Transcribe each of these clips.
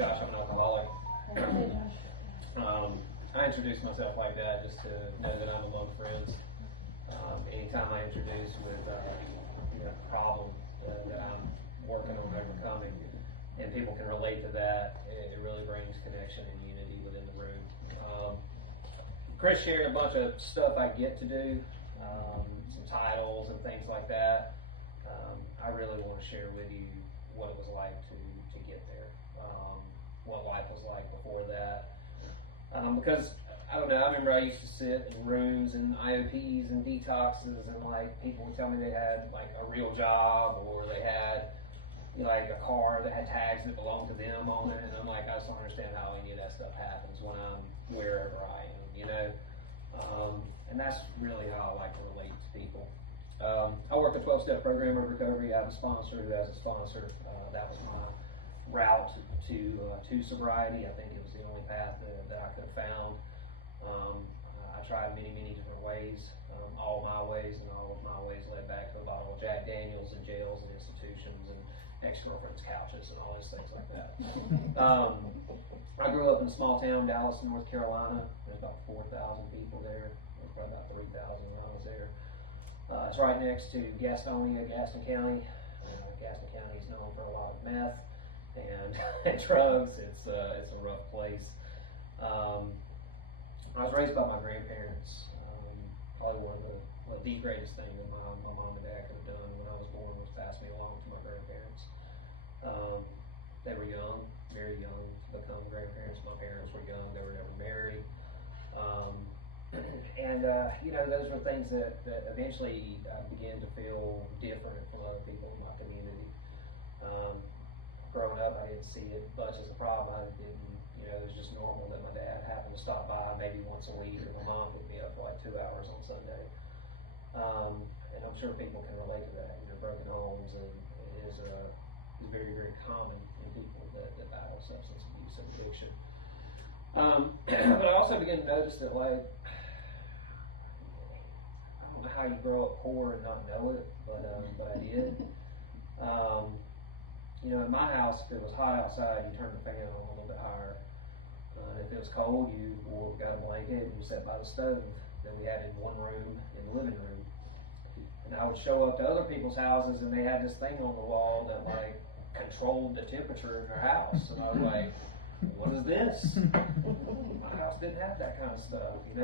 Josh, I'm an alcoholic. Hey, Josh. I introduce myself like that just to know that I'm among friends. Anytime I introduce with a problem that I'm working on overcoming, and people can relate to that, it really brings connection and unity within the room. Chris shared a bunch of stuff I get to do, some titles and things like that. I really want to share with you what it was like to get there, what life was like before that. Because I don't know, I remember I used to sit in rooms and IOPs and detoxes, and like people would tell me they had like a real job, or they had like a car that had tags that belonged to them on it, and I'm like, I just don't understand how any of that stuff happens when I'm wherever I am, you know. And that's really how I like to relate to people. I work a 12-step program of recovery. I have a sponsor who has a sponsor. That was my route to sobriety. I think it was the only path that I could have found. I tried many different ways. All my ways, and all of my ways led back to a bottle of Jack Daniels in jails and institutions and ex-girlfriends' couches and all those things like that. I grew up in a small town, Dallas, North Carolina. There's about 4,000 people there. There's probably about 3,000 when I was there. It's right next to Gastonia, Gaston County. Gaston County is known for a lot of meth and drugs. It's a rough place. I was raised by my grandparents. Probably one of the greatest thing that my mom and dad could have done when I was born was pass me along to my grandparents. They were young, very young to become grandparents. My parents were young; they were never married. And those were things that eventually began to feel different from other people in my community. Growing up, I didn't see it much as a problem. I didn't, it was just normal that my dad happened to stop by maybe once a week, or my mom picked me up for like 2 hours on Sunday. And I'm sure people can relate to that. Broken homes, and it is very, very common in people that battle substance abuse and addiction. But I also began to notice that, like, I don't know how you grow up poor and not know it, but I did. In my house, if it was hot outside, you turned the fan on a little bit higher. If it was cold, you got a blanket and you sat by the stove that we had in one room in the living room. And I would show up to other people's houses, and they had this thing on the wall that like controlled the temperature in their house, and I was like, what is this? My house didn't have that kind of stuff, We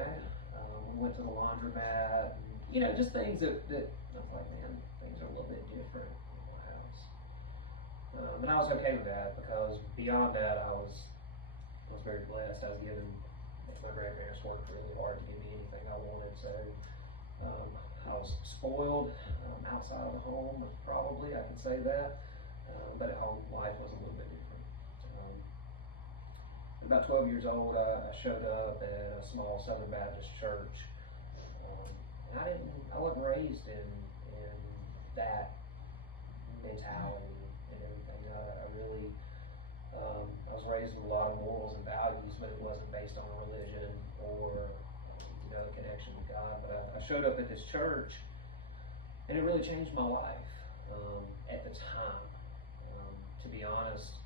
went to the laundromat, and, just things that I was like, man, things are a little bit different in my house. And I was okay with that, because beyond that, I was very blessed. I was given, my grandparents worked really hard to give me anything I wanted, so I was spoiled outside of the home, probably, I can say that. But at home, life was a little bit different. At about 12 years old, I showed up at a small Southern Baptist church. And I wasn't raised in that mentality and everything. I was raised with a lot of morals and values, but it wasn't based on religion or a connection with God. But I showed up at this church, and it really changed my life at the time. To be honest,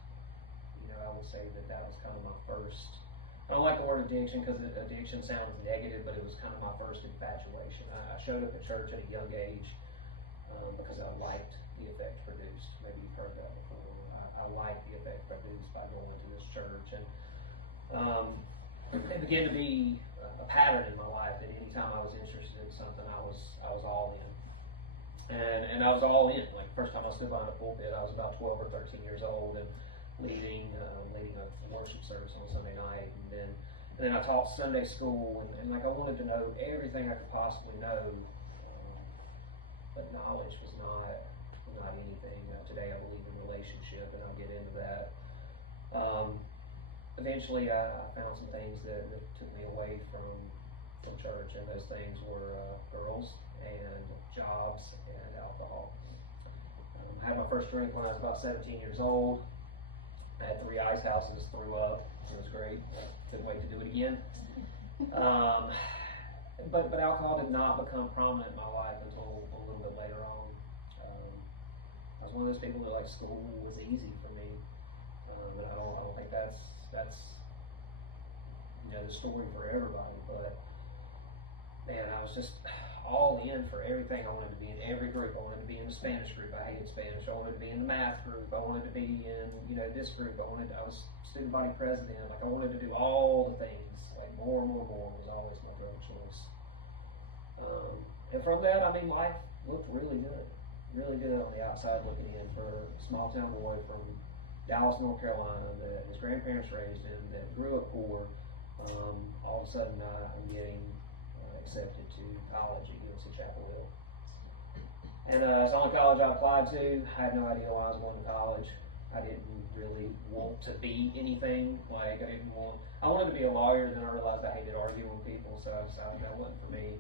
I would say that was kind of my first. I don't like the word addiction, because addiction sounds negative, but it was kind of my first infatuation. I showed up at church at a young age because I liked the effect produced. Maybe you've heard that before. I liked the effect produced by going to this church, and it began to be a pattern in my life that anytime I was interested in something, I was all in. And I was all in. Like, the first time I stood behind a pulpit, I was about 12 or 13 years old, and leading a worship service on Sunday night, and then I taught Sunday school, and like I wanted to know everything I could possibly know, but knowledge was not anything. Today I believe in relationship, and I'll get into that. Eventually I found some things that took me away from church, and those things were girls and jobs and alcohol. I had my first drink when I was about 17 years old. I had 3 ice houses, threw up. It was great. Couldn't wait to do it again. But alcohol did not become prominent in my life until a little bit later on. I was one of those people that, like, school was easy for me. And I don't think that's the story for everybody. But man, I was just all in for everything. I wanted to be in every group. I wanted to be in the Spanish group. I hated Spanish. I wanted to be in the math group. I wanted to be in this group. I was student body president. Like I wanted to do all the things. Like more was always my drug choice. And from that, I mean, life looked really good on the outside looking in for a small town boy from Dallas, North Carolina, that his grandparents raised him, that grew up poor. All of a sudden, I'm getting accepted to college at UNC Chapel Hill. And it's the only college I applied to. I had no idea why I was going to college. I didn't really want to be anything. Like, I wanted to be a lawyer, then I realized I hated arguing with people, so I decided that wasn't for me.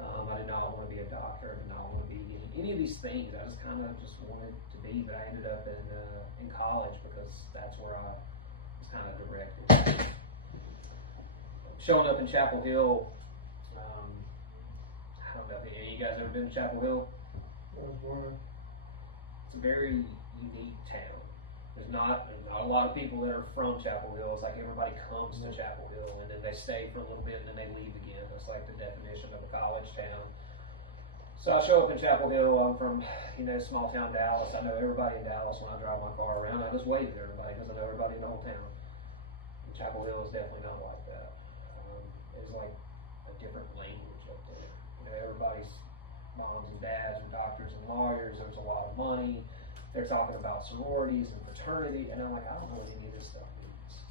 I did not want to be a doctor. I did not want to be any of these things. I just kind of just wanted to be, but I ended up in college because that's where I was kind of directed. Showing up in Chapel Hill, I don't know if any of you guys ever been to Chapel Hill? It's a very unique town. There's not a lot of people that are from Chapel Hill. It's like everybody comes to Chapel Hill and then they stay for a little bit and then they leave again. That's like the definition of a college town. So I show up in Chapel Hill. I'm from, small town Dallas. I know everybody in Dallas when I drive my car around. I just wave at everybody because I know everybody in the whole town. And Chapel Hill is definitely not like that. It's like a different language up there. Everybody's moms and dads are doctors and lawyers. There's a lot of money. They're talking about sororities and fraternity, and I'm like, I don't know what any of this stuff means.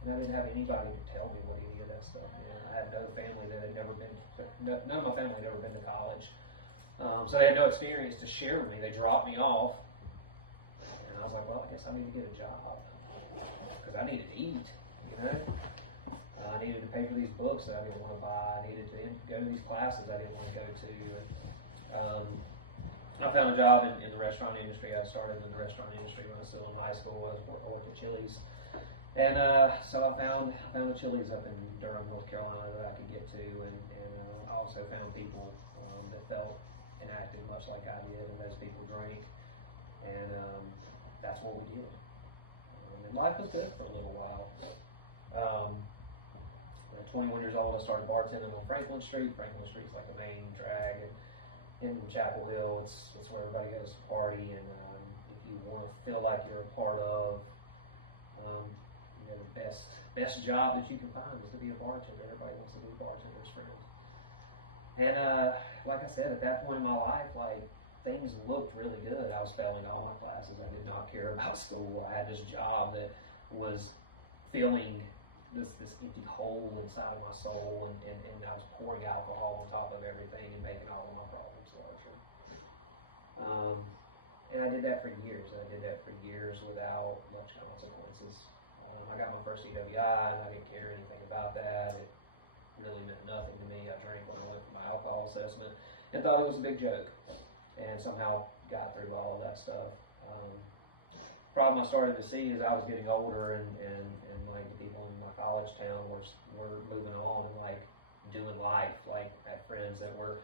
And I didn't have anybody to tell me what any of that stuff meant. I had no family that had never been, none of my family had ever been to college. So they had no experience to share with me. They dropped me off, and I was like, well, I guess I need to get a job because I needed to eat, I needed to pay for these books that I didn't want to buy. I needed to go to these classes I didn't want to go to. And, I found a job in the restaurant industry. I started in the restaurant industry when I was still in high school. I worked at Chili's. And so I found a Chili's up in Durham, North Carolina that I could get to. And I also found people that felt and acted much like I did, and those people drank. And that's what we did. And life was good for a little while. At 21 years old, I started bartending on Franklin Street. Franklin Street's like a main drag. And in Chapel Hill, it's where everybody goes to party, and if you want to feel like you're a part of, the best job that you can find is to be a bartender. Everybody wants to be bartenders, friends. And like I said, at that point in my life, like things looked really good. I was failing all my classes. I did not care about school. I had this job that was filling this empty hole inside of my soul, and I was pouring alcohol on top of everything and making all of my problems larger. And I did that for years. Without much consequences. I got my first EWI, and I didn't care anything about that. It really meant nothing to me. I drank when I went for my alcohol assessment and thought it was a big joke, and somehow got through all of that stuff. Problem I started to see as I was getting older and like the people in my college town were moving on and like doing life. Like I had friends that were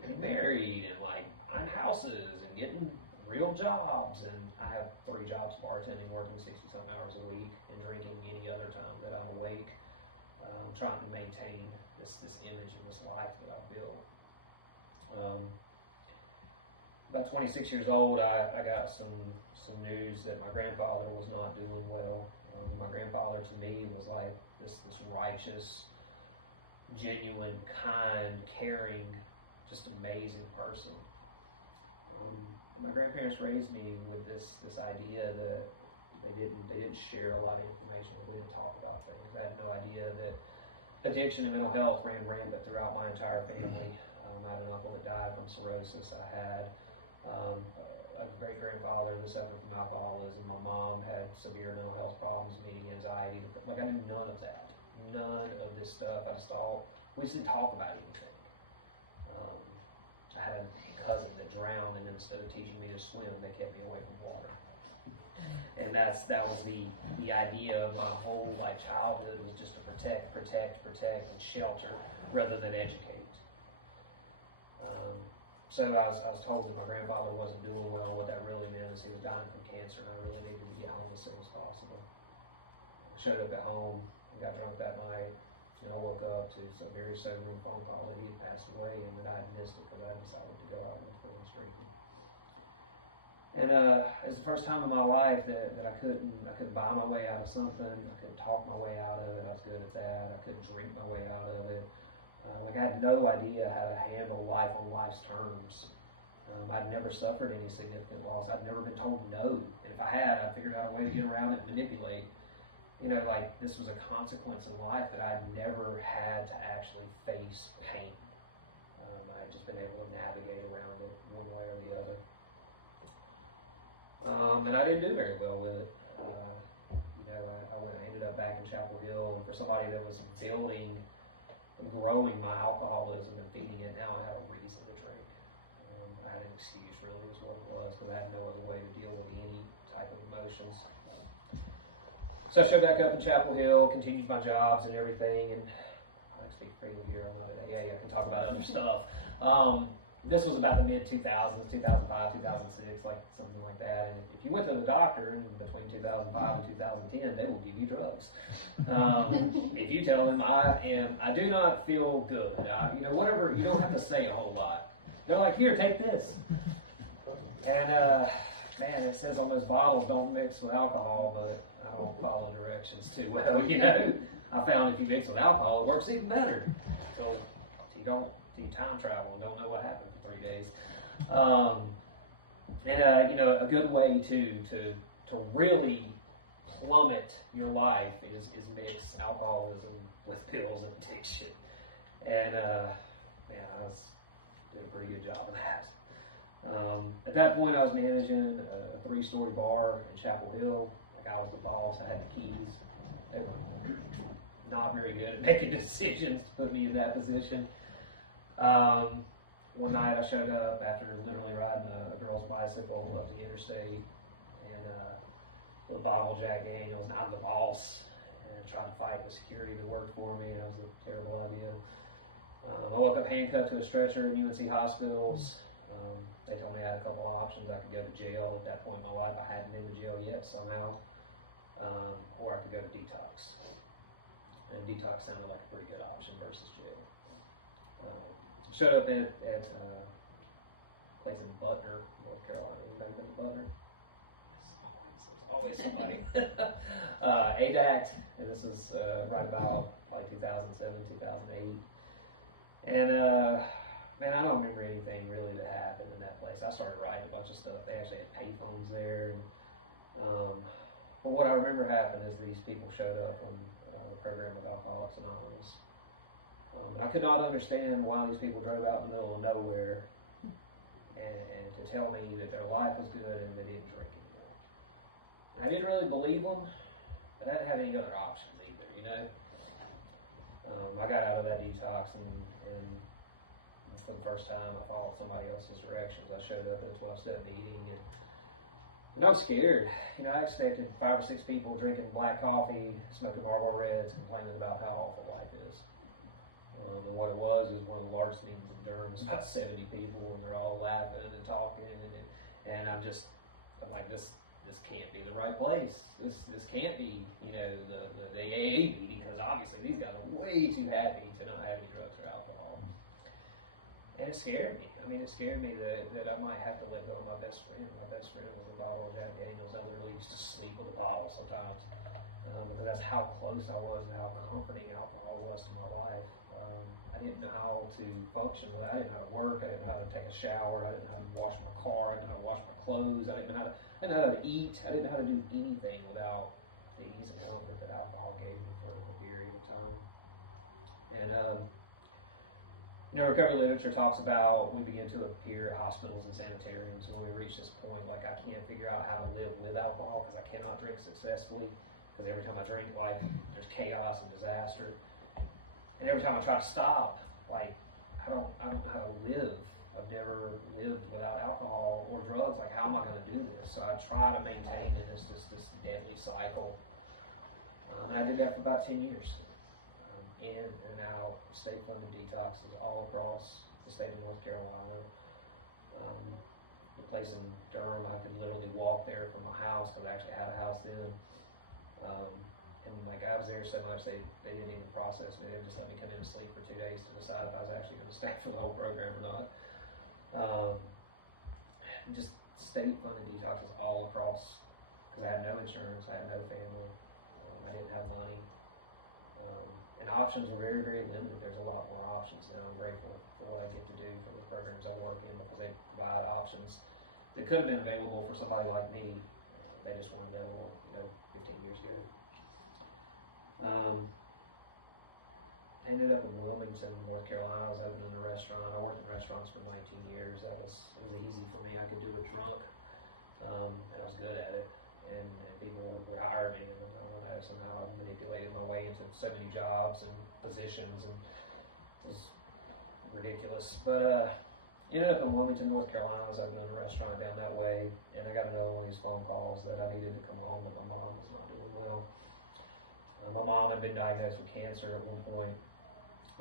getting married and like buying houses and getting real jobs, and I have 3 jobs bartending, working 60-some hours a week, and drinking any other time that I'm awake, trying to maintain this image and this life that I've built. About 26 years old, I got some news that my grandfather was not doing well. My grandfather to me was like this righteous, genuine, kind, caring, just amazing person. My grandparents raised me with this idea that they didn't share a lot of information. They didn't talk about things. I had no idea that addiction and mental health ran rampant throughout my entire family. I had an uncle that died from cirrhosis. I had a great-grandfather that suffered from alcoholism. My mom had severe mental health problems, meaning anxiety. Like, I knew none of that. None of this stuff. We just didn't talk about anything. I had a cousin that drowned, and instead of teaching me to swim, they kept me away from water. And that was the idea of my whole childhood, was just to protect, and shelter rather than educate. So I was told that my grandfather wasn't doing well. What that really meant is he was dying from cancer, and I really needed to get home as soon as possible. I showed up at home, and got drunk that night, and I woke up to some very sobering phone call that he had passed away, and that I had missed it because I decided to go out and go drinking. And it was the first time in my life that I couldn't buy my way out of something. I couldn't talk my way out of it. I was good at that. I couldn't drink my way out of it. I had no idea how to handle life on life's terms. I'd never suffered any significant loss. I'd never been told no. And if I had, I figured out a way to get around it and manipulate. Like this was a consequence in life that I'd never had to actually face pain. I'd just been able to navigate around it one way or the other. And I didn't do very well with it. I ended up back in Chapel Hill, and for somebody that was growing my alcoholism and feeding it, now I had a reason to drink. I had an excuse, really, is what it was, because I had no other way to deal with any type of emotions. So I showed back up in Chapel Hill, continued my jobs and everything, and I can speak freely here. I'm not at AA, I can talk about other stuff. This was about the mid-2000s, 2005, 2006, like something like that. And if you went to the doctor in between 2005 and 2010, they will give you drugs. If you tell them I do not feel good, whatever, you don't have to say a whole lot. They're like, here, take this. And man, it says on those bottles, don't mix with alcohol, but I don't follow directions too well. I found if you mix with alcohol, it works even better. So you don't. You time travel and don't know what happened for 3 days. A good way to really plummet your life is mix alcoholism with pills and addiction. And I was doing a pretty good job of that. At that point, I was managing a 3-story bar in Chapel Hill. Like I was the boss. I had the keys. They were not very good at making decisions to put me in that position. One night I showed up after literally riding a girl's bicycle up the interstate and with a bottle of Jack Daniels, and I'm the boss, and trying to fight the security that worked for me. That was a terrible idea. I woke up handcuffed to a stretcher in UNC hospitals. They told me I had a couple of options. I could go to jail. At that point in my life, I hadn't been to jail yet somehow, or I could go to detox. And detox sounded like a pretty good option versus jail. Showed up at a place in Butner, North Carolina. Anybody been to Butner? Always somebody. ADACT, and this is right about like 2007, 2008. And man, I don't remember anything really that happened in that place. I started writing a bunch of stuff. They actually had payphones there. But what I remember happened is these people showed up on the program of Alcoholics Anonymous. I could not understand why these people drove out in the middle of nowhere and to tell me that their life was good and they didn't drink anymore. I didn't really believe them, but I didn't have any other options either, I got out of that detox and for the first time I followed somebody else's directions. I showed up at a 12-step meeting and I was scared. I expected 5 or 6 people drinking black coffee, smoking Marlboro Reds, complaining about how awful life is. And what it was one of the largest meetings in Durham. It was about 70 people, and they're all laughing and talking, and I'm like, this can't be the right place. This can't be, the AA meeting, because obviously these guys are way too happy to not have any drugs or alcohol. And it scared me. It scared me that I might have to let go of my best friend. My best friend was a bottle of Jack Daniels. I literally used to sleep with a bottle sometimes, because that's how close I was and how comforting alcohol was to my life. I didn't know how to function with it. I didn't know how to work. I didn't know how to take a shower. I didn't know how to wash my car. I didn't know how to wash my clothes. I didn't know how to eat. I didn't know how to do anything without the ease and comfort that alcohol gave me for a period of time. And recovery literature talks about we begin to appear at hospitals and sanitariums when we reach this point. Like, I can't figure out how to live with alcohol because I cannot drink successfully. Because every time I drink, like, there's chaos and disaster. And every time I try to stop, like, I don't know how to live. I've never lived without alcohol or drugs. Like, how am I going to do this? So I try to maintain this deadly cycle. And I did that for about 10 years. In and out, state-funded detoxes all across the state of North Carolina. The place in Durham, I could literally walk there from my house, because I actually had a house then. And like I was there so much, they didn't even process me. They just let me come in and sleep for 2 days to decide if I was actually going to stay for the whole program or not. Just state funded detoxes all across, because I had no insurance, I had no family, I didn't have money. And options are very, very limited. There's a lot more options now. I'm grateful for what I get to do for the programs I work in, because they provide options that could have been available for somebody like me. They just weren't available, 15 years ago. I ended up in Wilmington, North Carolina. I was opening a restaurant. I worked in restaurants for 19 years. It was easy for me. I could do it drunk, and I was good at it. And people would hire me, and I don't know, somehow I manipulated my way into so many jobs and positions, and it was ridiculous. But ended up in Wilmington, North Carolina. I was opening a restaurant down that way, and I got another one of these phone calls that I needed to come home, but my mom was not doing well. My mom had been diagnosed with cancer at one point,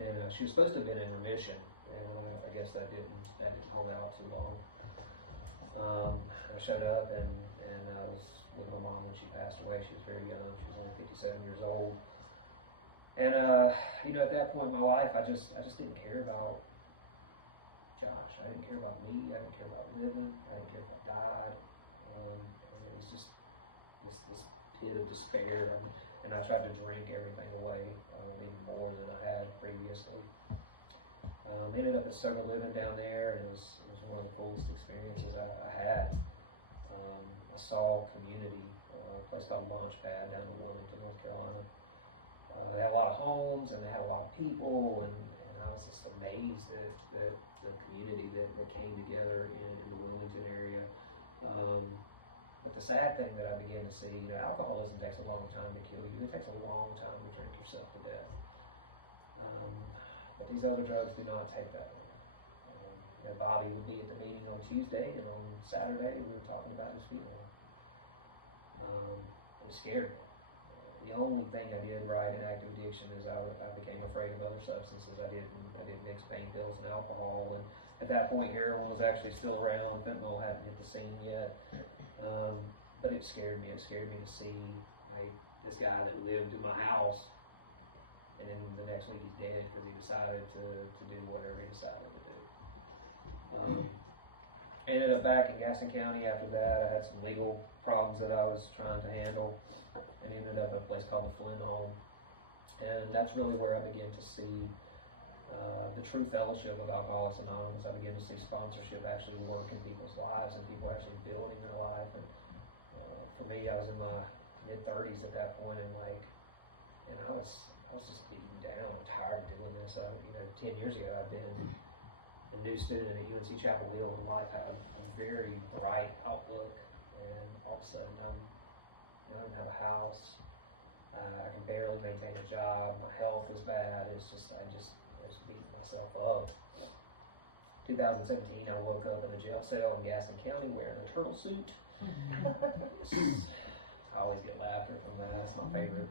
and she was supposed to have been in remission, and I guess that didn't hold out too long. I showed up, and I was with my mom when she passed away. She was very young. She was only 57 years old. And at that point in my life, I just didn't care about Josh. I didn't care about me. I didn't care about living. I didn't care if I died. And it was just this pit of despair. And I tried to drink everything away, even more than I had previously. Ended up at Sober Living down there, and it was one of the coolest experiences I had. I saw community, a place called Launchpad down in Wilmington, North Carolina. They had a lot of homes, and they had a lot of people, and I was just amazed at the community that came together in the Wilmington area. But the sad thing that I began to see, alcoholism takes a long time to kill you. It takes a long time to drink yourself to death. But these other drugs do not take that long. Bobby would be at the meeting on Tuesday, and on Saturday we were talking about his funeral. It scared me. The only thing I did right in active addiction is I became afraid of other substances. I didn't mix pain pills and alcohol, and at that point heroin was actually still around. Fentanyl hadn't hit the scene yet. But it scared me. It scared me to see this guy that lived in my house, and then the next week he's dead because he decided to do whatever he decided to do. Ended up back in Gaston County after that. I had some legal problems that I was trying to handle, and ended up at a place called the Flynn Home. And that's really where I began to see the true fellowship of Alcoholics Anonymous. I began to see sponsorship actually work in people's lives, and people actually building their life. And for me, I was in my mid-30s at that point, and I was just beaten down and tired of doing this. 10 years ago, I'd been a new student at UNC Chapel Hill, and life had a very bright outlook, and all of a sudden I don't have a house. I can barely maintain a job. My health was bad. I was beating myself up. 2017, I woke up in a jail cell in Gaston County wearing a turtle suit. I always get laughter from that. That's my favorite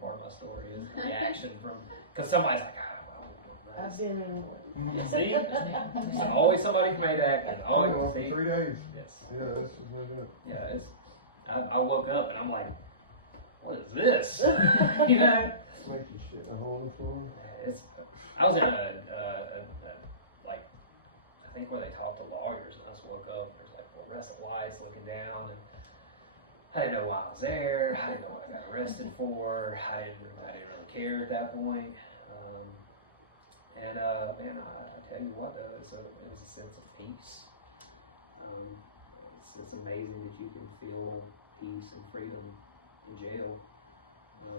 part of my story is the reaction from, because somebody's like, I've been in one. See? There's always somebody from ADAC, and always for see. 3 days. Yes. Yeah, that's just no doubt. Yeah, I woke up and I'm like, what is this? Make you shit in a hole in the floor. I was in I think where they talk to lawyers, and I just woke up, there's like fluorescent lights looking down, and I didn't know why I was there, I didn't know what I got arrested for, I didn't really care at that point. Man, I tell you what, though, it was a sense of peace. It's amazing that you can feel peace and freedom in jail,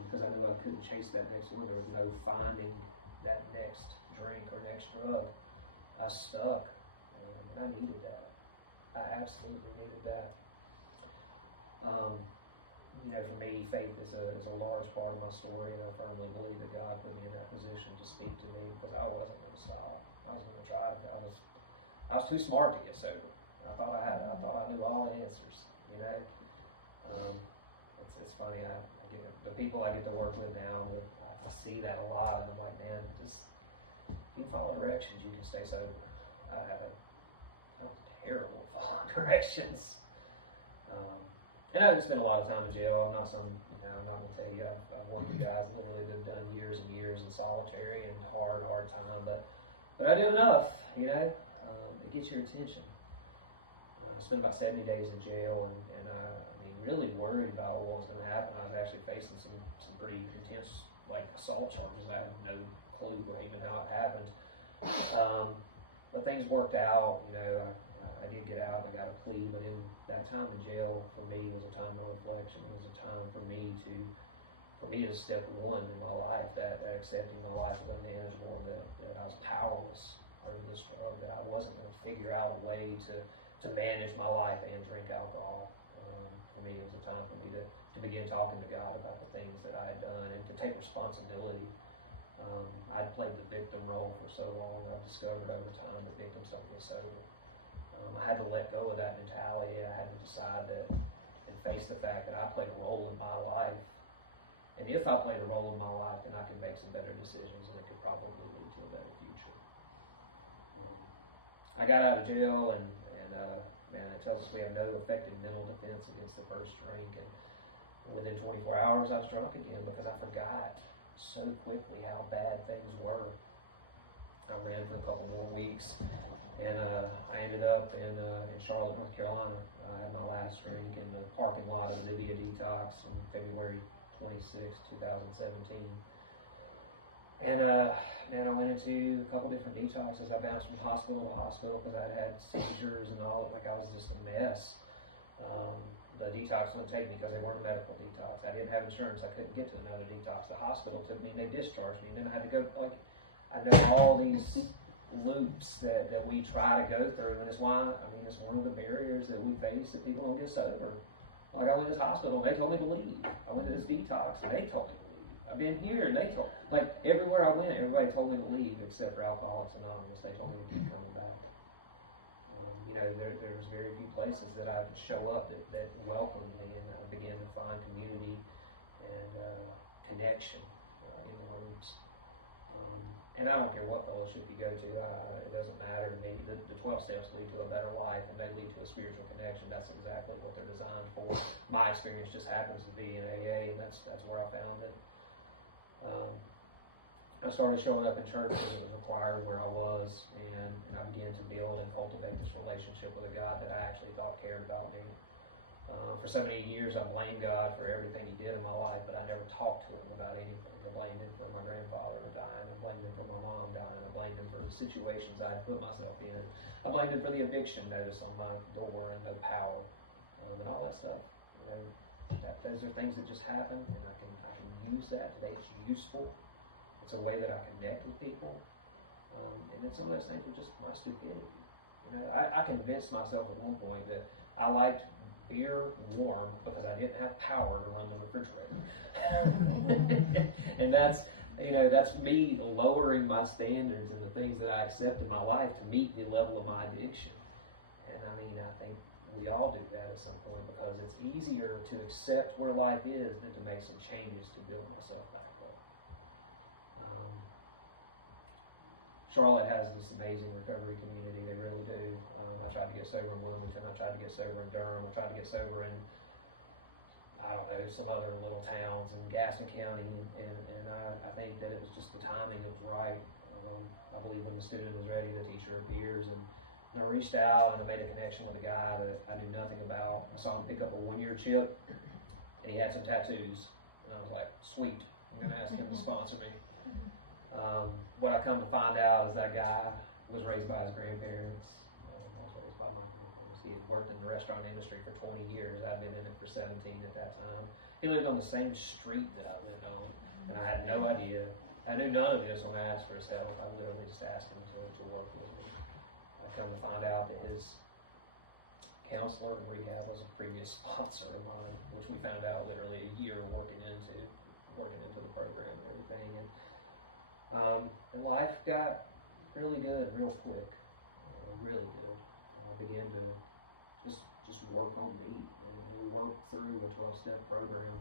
because I knew I couldn't chase that next one. There was no finding that next drink or next drug. I was stuck, and I needed that. I absolutely needed that. For me, faith is a large part of my story, and I firmly believe that God put me in that position to speak to me, because I wasn't going to stop. I was going to try. I was too smart to get sober. I thought I knew all the answers. It's funny. The people I get to work with now, I see that a lot, and I'm like, man, just if you follow directions, you can stay sober. I have a terrible following directions. And I just spent a lot of time in jail. I'm not some, I'm not gonna tell you, I've worked with guys literally that have done years and years in solitary and hard time, but I did enough, it gets your attention. I spent about 70 days in jail, and really worried about what was going to happen. I was actually facing some pretty intense, assault charges. I had no clue even how it happened. But things worked out, I did get out, I got a plea, but in that time in jail, for me, was a time of reflection. It was a time for me to step one in my life, that accepting my life was unmanageable, that I was powerless over this drug, that I wasn't going to figure out a way to manage my life and drink alcohol. For me, it was a time for me to begin talking to God about the things that I had done and to take responsibility. I'd played the victim role for so long. I've discovered over time that victims don't get sober. I had to let go of that mentality. I had to decide that and face the fact that I played a role in my life. And if I played a role in my life, then I could make some better decisions, and it could probably lead to a better future. I got out of jail, and it tells us we have no effective mental defense against the first drink. And within 24 hours, I was drunk again because I forgot so quickly how bad things were. I ran for a couple more weeks, and I ended up in Charlotte, North Carolina. I had my last drink in the parking lot of Libya Detox in February 26, 2017. And I went into a couple different detoxes. I bounced from hospital to hospital because I had seizures and all. I was just a mess. The detox wouldn't take me because they weren't a medical detox. I didn't have insurance. I couldn't get to another detox. The hospital took me and they discharged me. And then I had to go, I know all these loops that we try to go through. And it's why, it's one of the barriers that we face that people don't get sober. I went to this hospital and they told me to leave. I went to this detox and they told me to leave. I've been here and they told, everywhere I went, everybody told me to leave except for Alcoholics Anonymous. They told me to keep coming back. There's very few places that I would show up that welcomed me, and I began to find community and connection in the rooms. And I don't care what fellowship you go to, it doesn't matter to me. The 12 steps lead to a better life, and they lead to a spiritual connection. That's exactly what they're designed for. My experience just happens to be in AA, and that's where I found it. I started showing up in church because it was required where I was, and I began to build and cultivate this relationship with a God that I actually thought cared about me. For so many years, I blamed God for everything He did in my life, but I never talked to Him about anything. I blamed Him for my grandfather dying. I blamed Him for my mom dying. I blamed Him for the situations I had put myself in. I blamed Him for the eviction notice on my door and no power and all that stuff. Those are things that just happen, and I can use that today. It's useful. It's a way that I connect with people, and then some of those things are just my stupidity. I convinced myself at one point that I liked beer warm because I didn't have power to run the refrigerator, and that's me lowering my standards and the things that I accept in my life to meet the level of my addiction. And I think we all do that at some point because it's easier to accept where life is than to make some changes to build myself back up. Charlotte has this amazing recovery community. They really do. I tried to get sober in Wilmington. I tried to get sober in Durham. I tried to get sober in, some other little towns in Gaston County. And I think that it was just the timing that was right. I believe when the student was ready, the teacher appears. And I reached out and I made a connection with a guy that I knew nothing about. I saw him pick up a 1-year chip, and he had some tattoos. And I was like, sweet, I'm going to ask him to sponsor me. What I come to find out is that guy was raised by his grandparents. I was raised by my grandparents. He had worked in the restaurant industry for 20 years. I'd been in it for 17 at that time. He lived on the same street that I lived on, and I had no idea. I knew none of this when I asked for his help. I literally just asked him to work with me. I come to find out that his counselor in rehab was a previous sponsor of mine, which we found out literally a year working into the program and everything. And life got really good real quick, really good. I began to just work on me, and we worked through a 12-step program.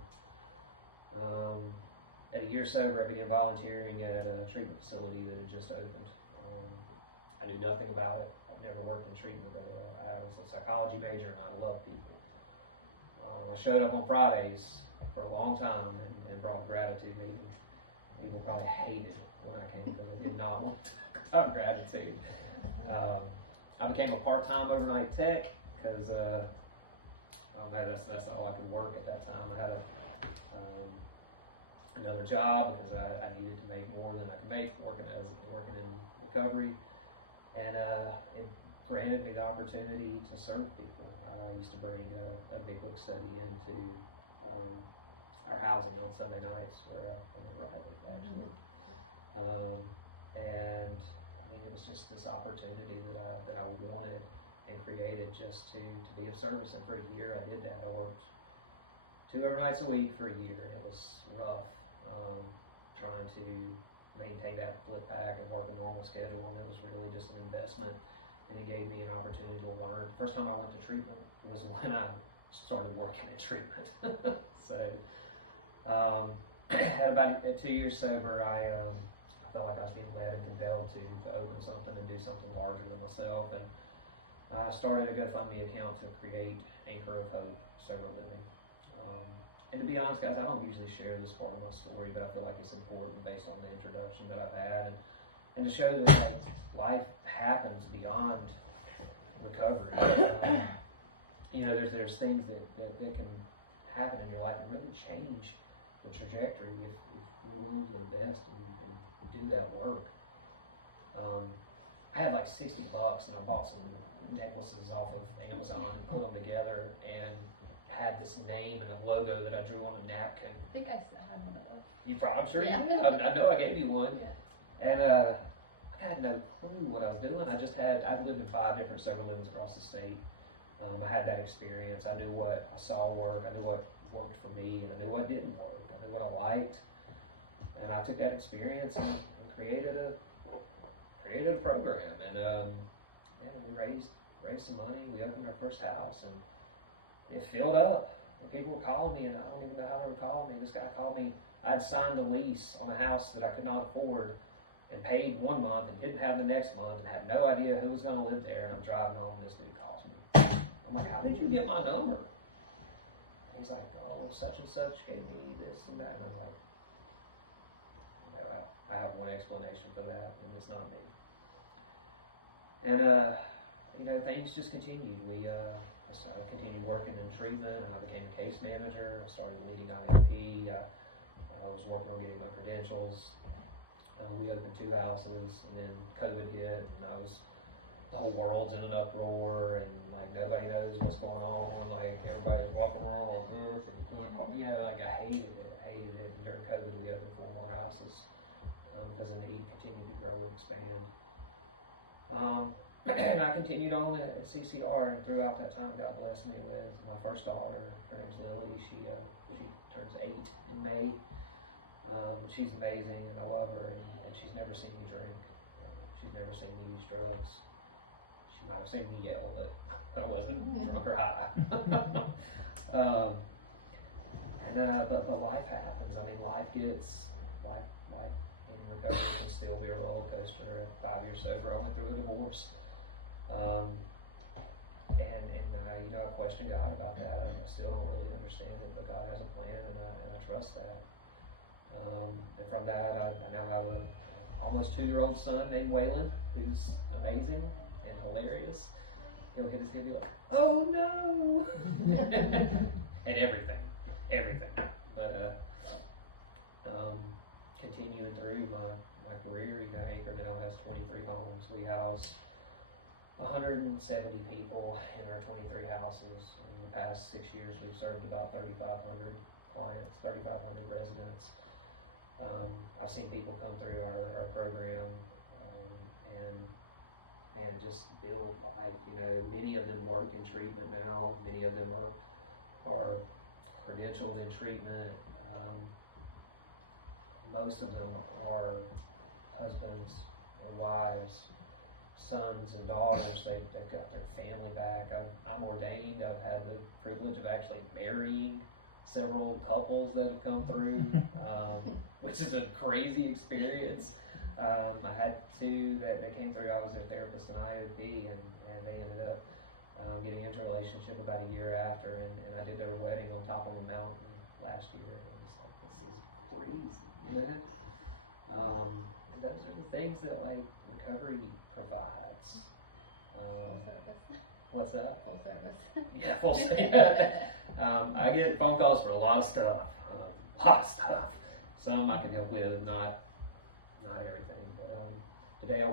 At a year sober, I began volunteering at a treatment facility that had just opened. I knew nothing about it. I've never worked in treatment, but I was a psychology major and I love people. I showed up on Fridays for a long time and brought gratitude meetings. People probably hated it when I came because I did not want to talk about gratitude. I became a part-time overnight tech because that's all I could work at that time. I had another job because I needed to make more than I could make working in recovery, and it granted me the opportunity to serve people. I used to bring a big book study into our housing on Sunday nights where I'm a writer, actually. And I mean, it was just this opportunity that I wanted and created just to be of service. And for a year, I did that. I worked 2 overnights a week for a year. It was rough, trying to maintain that flip pack and work a normal schedule. And it was really just an investment. And it gave me an opportunity to learn. The first time I went to treatment was when I started working at treatment. So, had about 2 years sober, I felt like I was being led and compelled to open something and do something larger than myself. And I started a GoFundMe account to create Anchor of Hope Sober Living. And to be honest, guys, I don't usually share this part of my story, but I feel like it's important based on the introduction that I've had. And to show that like, life happens beyond recovery. You know, there's things that can happen in your life and really change the trajectory if you willing to invest and do that work. I had like $60 and I bought some necklaces off of Amazon and put them together and had this name and a logo that I drew on a napkin. I think I still have one of those. I'm sure Yeah. you did. I know I gave you one. Yeah. And I had no clue what I was doing. I've lived in 5 different sober livings across the state. I had that experience. I knew what I saw work. I knew what worked for me, and I knew what didn't work. I knew what I liked, and I took that experience and created a program. And we raised some money. We opened our first house, and it filled up. And people were calling me, and I don't even know how they were calling me. This guy called me. I'd signed a lease on a house that I could not afford, and paid 1 month, and didn't have the next month, and had no idea who was going to live there. And I'm driving home, and this dude calls me. I'm like, how did you get my number? He's like, oh, such and such gave me this and that. And I'm like, I have one explanation for that, and it's not me. And, things just continued. I continued working in treatment, and I became a case manager. I started leading IMP. I was working on getting my credentials. We opened 2 houses, and then COVID hit, and the whole world's in an uproar, and like nobody knows what's going on. Like everybody's walking around like this, and like I hated it. And during COVID, we opened 4 more houses because the need continued to grow and expand. And I continued on at CCR, and throughout that time, God blessed me with my first daughter. Her name's Lily. She turns 8 in May. She's amazing, and I love her, and she's never seen me drink. She's never seen me use drugs. She might have seen me yell, but I wasn't drunk or high. But life happens. I mean, life in recovery can still be a roller coaster. At 5 years sober, I went through a divorce. I question God about that. I still don't really understand it, but God has a plan, and I trust that. And from that, I now have a almost 2-year-old son named Waylon, who's amazing and hilarious. He'll hit his head and be like, oh no! And everything. But continuing through my career, Anchor now has 23 homes. We house 170 people in our 23 houses. In the past 6 years, we've served about 3,500 clients, 3,500 residents. I've seen people come through our program and just build life. Many of them work in treatment now. Many of them are credentialed in treatment. Most of them are husbands and wives, sons and daughters. They've got their family back. I'm ordained. I've had the privilege of actually marrying several couples that have come through, which is a crazy experience. I had two that came through. I was their therapist in IOP, and they ended up getting into a relationship about a year after, and I did their wedding on top of a mountain last year. And it was like, this is breezy, you know? And those are the things that like recovery provides. What's that? Full service. Yeah, full service. I get phone calls for a lot of stuff. Some I can help with, not everything. But today I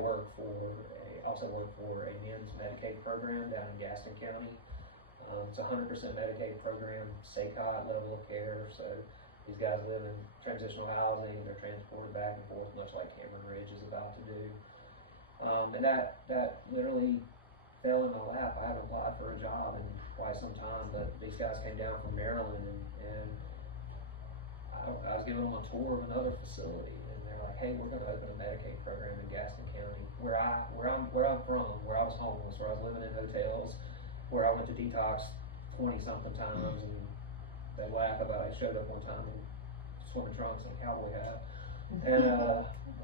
also work for a men's Medicaid program down in Gaston County. It's a 100% Medicaid program, SACOT level of care. So these guys live in transitional housing. They're transported back and forth, much like Cameron Ridge is about to do. And that literally fell in my lap. I haven't applied for a job in quite some time, but these guys came down from Maryland, and I was giving them a tour of another facility, and they're like, "Hey, we're going to open a Medicaid program in Gaston County, where I'm from, where I was homeless, where I was living in hotels, where I went to detox 20-something times." And they laugh about I showed up one time in swimming trunks and a cowboy hat, and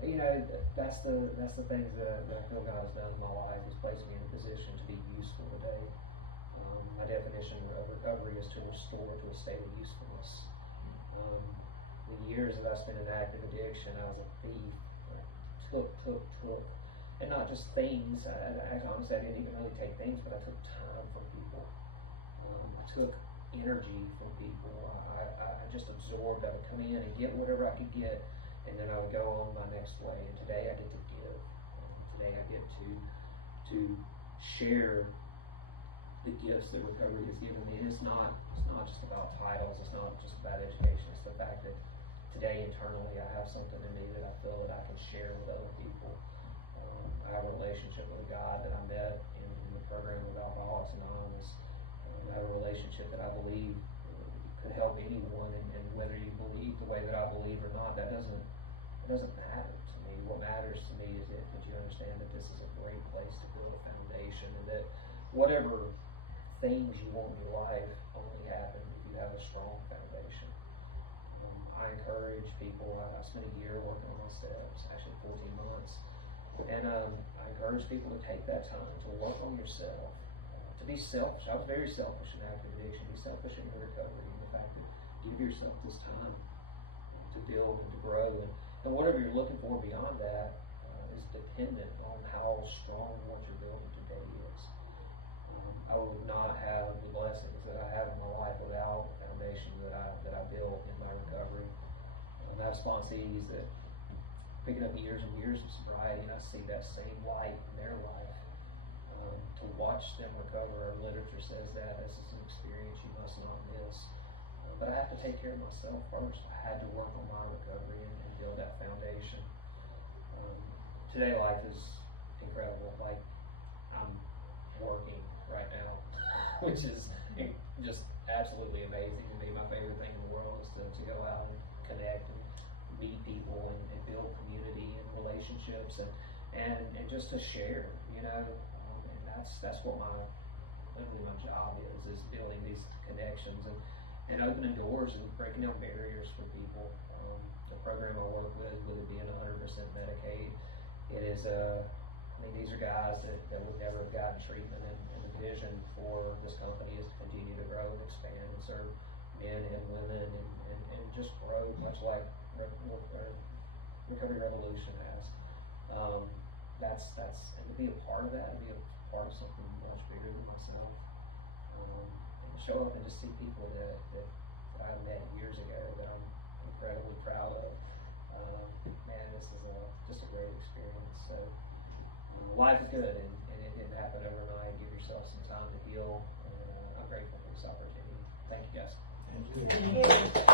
you know, that's the things that I feel God has done in my life. He's placed me in a position to be useful today. My definition of recovery is to restore to a state of usefulness. The years that I spent in active addiction, I was a thief. Took, and not just things. Honestly, I didn't even really take things, but I took time from people. I took energy from people. I just absorbed. I would come in and get whatever I could get, and then I would go on my next way. And today I get to give. Today I get to share the gifts that recovery has given me. It's not just about titles. It's not just about education. It's the fact that today internally I have something in me that I feel that I can share with other people. I have a relationship with a God that I met in the program with Alcoholics Anonymous. I have a relationship that I believe could help anyone, and whether you believe the way that I believe or not, it doesn't matter to me. What matters to me is that you understand that this is a great place to build a foundation, and that whatever things you want in your life only happen if you have a strong foundation. I encourage people. I spent a year working on my steps, actually 14 months, and I encourage people to take that time to work on yourself, to be selfish. I was very selfish in active addiction. Be selfish in your recovery, and the fact that give yourself this time to build and to grow, and whatever you're looking for beyond that is dependent on how strong what you're building today is. I would not have the blessings that I have in my life without the foundation that I built in my recovery. I have sponsees that picking up years and years of sobriety, and I see that same light in their life. To watch them recover, our literature says that this is an experience you must not miss. But I have to take care of myself first. I had to work on my recovery and build that foundation. Today life is incredible. Like, I'm working right now, which is just absolutely amazing to me. My favorite thing in the world is to go out and connect and meet people and build community and relationships and just to share, you know. And that's what literally my job is building these connections and opening doors and breaking down barriers for people. The program I work with it being 100% Medicaid, it is these are guys that would never have gotten treatment, and the vision for this company is to continue to grow and expand and serve men and women and just grow, much like Recovery Revolution has. That's and to be a part of that, and be a part of something much bigger than myself. And show up and just see people that I met years ago that I'm incredibly proud of. Man, this is just a great experience. So life is good, and it didn't happen overnight. Give yourself some time to heal. I'm grateful for this opportunity. Thank you, guys. Thank you.